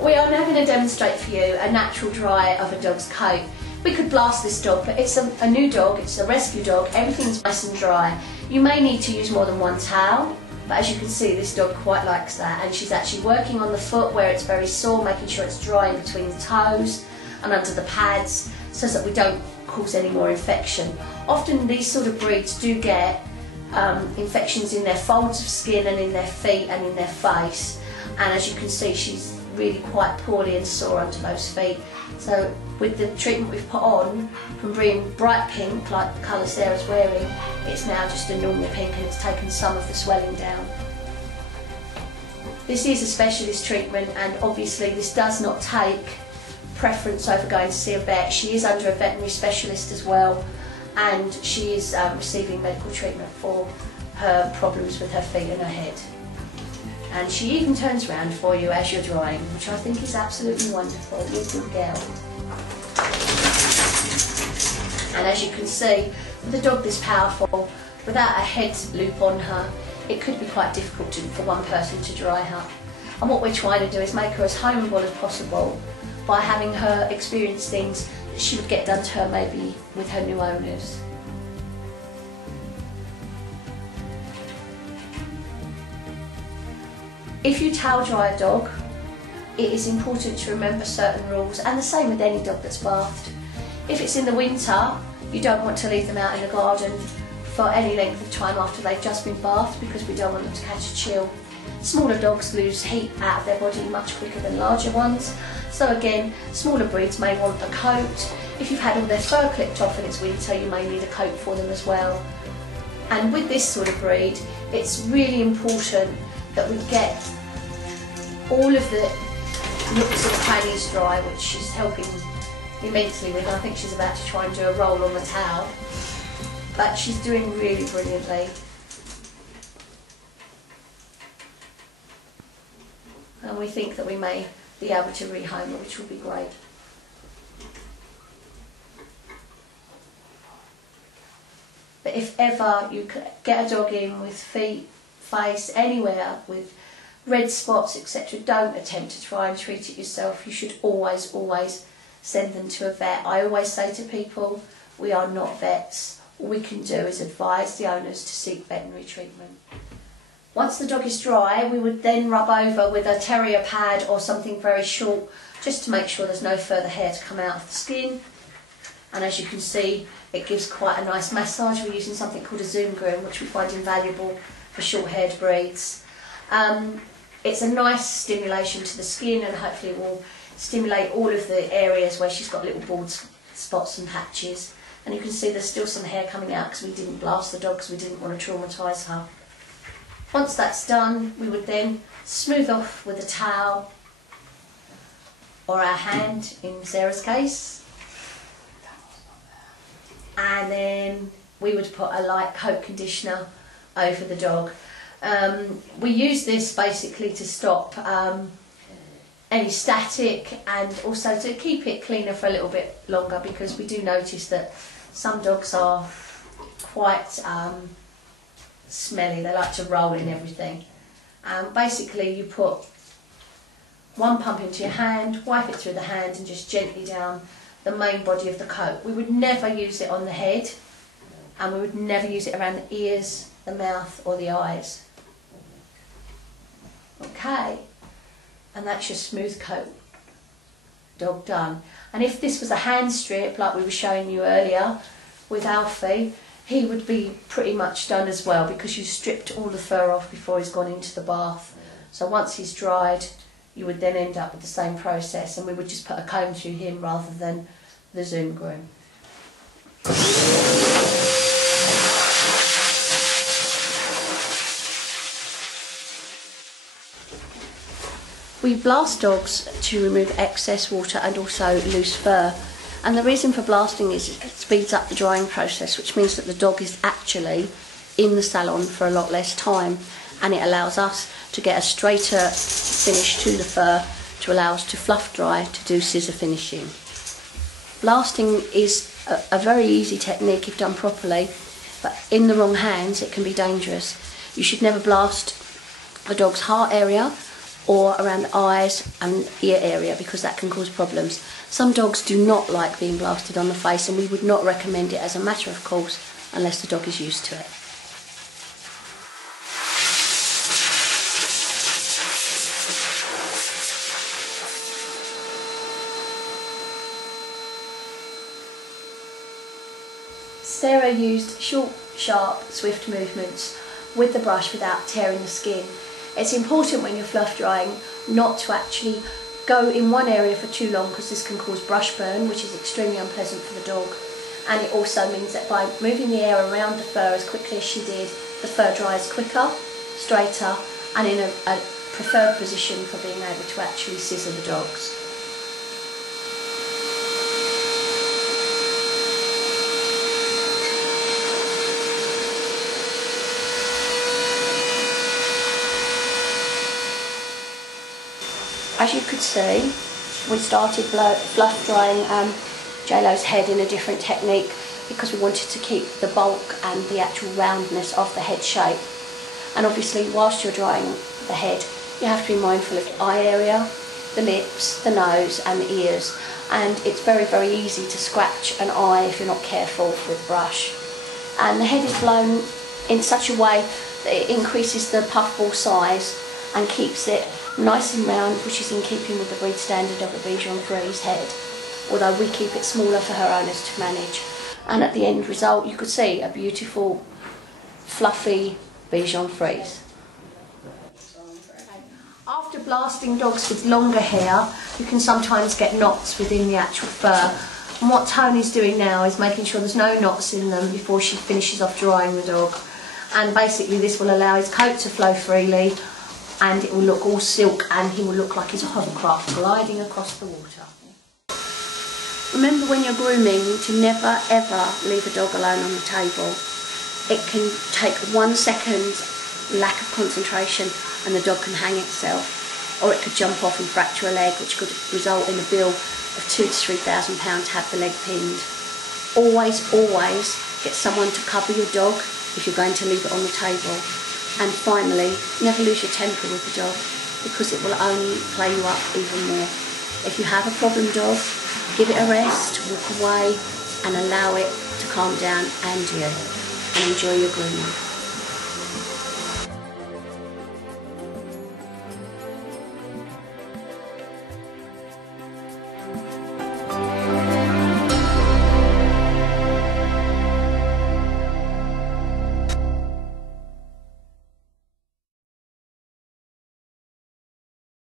We are now going to demonstrate for you a natural dry of a dog's coat. We could blast this dog, but it's a new dog, it's a rescue dog, everything's nice and dry. You may need to use more than one towel, but as you can see, this dog quite likes that, and she's actually working on the foot where it's very sore, making sure it's dry in between the toes and under the pads, so that we don't cause any more infection. Often these sort of breeds do get infections in their folds of skin and in their feet and in their face, and as you can see, she's really quite poorly and sore under those feet. So with the treatment we've put on, from being bright pink like the colour Sarah's wearing, it's now just a normal pink, and it's taken some of the swelling down. This is a specialist treatment, and obviously this does not take preference over going to see a vet. She is under a veterinary specialist as well, and she is receiving medical treatment for her problems with her feet and her head. And she even turns around for you as you're drying, which I think is absolutely wonderful. You're a good girl. And as you can see, with a dog this powerful, without a head loop on her, it could be quite difficult for one person to dry her. And what we're trying to do is make her as homeable as possible by having her experience things that she would get done to her maybe with her new owners. If you towel dry a dog, it is important to remember certain rules, and the same with any dog that's bathed. If it's in the winter, you don't want to leave them out in the garden for any length of time after they've just been bathed, because we don't want them to catch a chill. Smaller dogs lose heat out of their body much quicker than larger ones, so again, smaller breeds may want a coat. If you've had all their fur clipped off and it's winter, you may need a coat for them as well. And with this sort of breed, it's really important that we get all of the nooks and crannies dry, which she's helping immensely with. I think she's about to try and do a roll on the towel, but she's doing really brilliantly. And we think that we may be able to rehome her, which will be great. But if ever you get a dog in with feet, face, anywhere with red spots, etc., don't attempt to try and treat it yourself. You should always send them to a vet. I always say to people, we are not vets. All we can do is advise the owners to seek veterinary treatment. Once the dog is dry, we would then rub over with a terrier pad or something very short, just to make sure there's no further hair to come out of the skin. And as you can see, it gives quite a nice massage. We're using something called a Zoom groom, which we find invaluable for short-haired breeds. It's a nice stimulation to the skin, and hopefully will stimulate all of the areas where she's got little bald spots and patches. And you can see there's still some hair coming out because we didn't blast the dog, because we didn't want to traumatise her. Once that's done, we would then smooth off with a towel or our hand in Sarah's case, and then we would put a light coat conditioner over the dog. We use this basically to stop any static, and also to keep it cleaner for a little bit longer, because we do notice that some dogs are quite smelly. They like to roll in everything. Basically you put one pump into your hand, wipe it through the hand, and just gently down the main body of the coat. We would never use it on the head, and we would never use it around the ears, the mouth or the eyes. Okay, and that's your smooth coat dog done. And if this was a hand strip like we were showing you earlier with Alfie, he would be pretty much done as well, because you stripped all the fur off before he's gone into the bath. So once he's dried, you would then end up with the same process, and we would just put a comb through him rather than the Zoom groom. We blast dogs to remove excess water and also loose fur, and the reason for blasting is it speeds up the drying process, which means that the dog is actually in the salon for a lot less time, and it allows us to get a straighter finish to the fur, to allow us to fluff dry, to do scissor finishing. Blasting is a very easy technique if done properly, but in the wrong hands it can be dangerous. You should never blast a dog's heart area or around the eyes and ear area, because that can cause problems. Some dogs do not like being blasted on the face, and we would not recommend it as a matter of course unless the dog is used to it. Sarah used short, sharp, swift movements with the brush without tearing the skin. It's important when you're fluff drying not to actually go in one area for too long, because this can cause brush burn, which is extremely unpleasant for the dog. And it also means that by moving the air around the fur as quickly as she did, the fur dries quicker, straighter, and in a preferred position for being able to actually scissor the dogs. As you could see, we started fluff drying JLo's head in a different technique because we wanted to keep the bulk and the actual roundness of the head shape. And obviously, whilst you're drying the head, you have to be mindful of the eye area, the lips, the nose and the ears. And it's very, very easy to scratch an eye if you're not careful with brush. And the head is blown in such a way that it increases the puffball size and keeps it nice and round, which is in keeping with the breed standard of a Bichon Frise head, although we keep it smaller for her owners to manage. And at the end result, you could see a beautiful, fluffy Bichon Frise. After blasting dogs with longer hair, you can sometimes get knots within the actual fur. And what Tony's doing now is making sure there's no knots in them before she finishes off drying the dog. And basically this will allow his coat to flow freely, and it will look all silk, and he will look like he's a hovercraft gliding across the water. Remember when you're grooming to never ever leave a dog alone on the table. It can take 1 second lack of concentration and the dog can hang itself, or it could jump off and fracture a leg, which could result in a bill of £2,000 to £3,000 to have the leg pinned. Always, always get someone to cover your dog if you're going to leave it on the table. And finally, never lose your temper with the dog, because it will only play you up even more. If you have a problem dog, give it a rest, walk away and allow it to calm down and you, and enjoy your grooming.